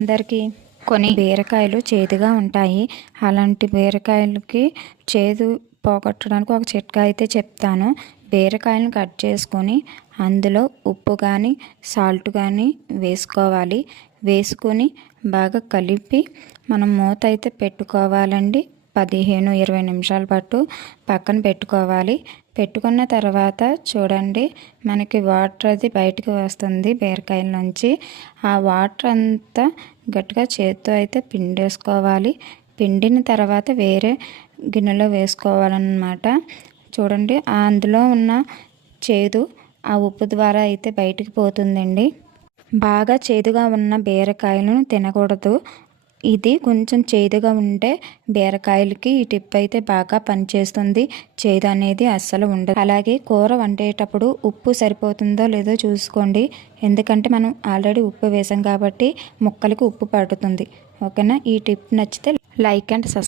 అందరికీ కొన్ని బీరకాయలు చేదుగా ఉంటాయి. అలాంటి బీరకాయలకి చేదు పోగొట్టడానికి ఒక చిట్కా అయితే చెప్తాను. బీరకాయలను కట్ చేసుకొని అందులో ఉప్పు కానీ సాల్ట్ కానీ వేసుకోవాలి. వేసుకొని బాగా కలిపి మనం మూత అయితే పెట్టుకోవాలండి. పదిహేను ఇరవై నిమిషాల పాటు పక్కన పెట్టుకోవాలి. పెట్టుకున్న తర్వాత చూడండి మనకి వాటర్ అది బయటకు వస్తుంది బీరకాయల నుంచి. ఆ వాటర్ అంతా గట్టిగా చేత్తో అయితే పిండేసుకోవాలి. పిండిన తర్వాత వేరే గిన్నెలో వేసుకోవాలన్నమాట. చూడండి అందులో ఉన్న చేదు ఆ ఉప్పు ద్వారా అయితే బయటికి పోతుందండి. బాగా చేదుగా ఉన్న బీరకాయలను తినకూడదు. ఇది కొంచెం చేదుగా ఉంటే బీరకాయలకి ఈ టిప్ అయితే బాగా పనిచేస్తుంది. చేదు అనేది అస్సలు ఉండదు. అలాగే కూర వండేటప్పుడు ఉప్పు సరిపోతుందో లేదో చూసుకోండి. ఎందుకంటే మనం ఆల్రెడీ ఉప్పు వేసాం కాబట్టి ముక్కలకి ఉప్పు పడుతుంది. ఓకేనా? ఈ టిప్ నచ్చితే లైక్ అండ్ సబ్స్క్రైబ్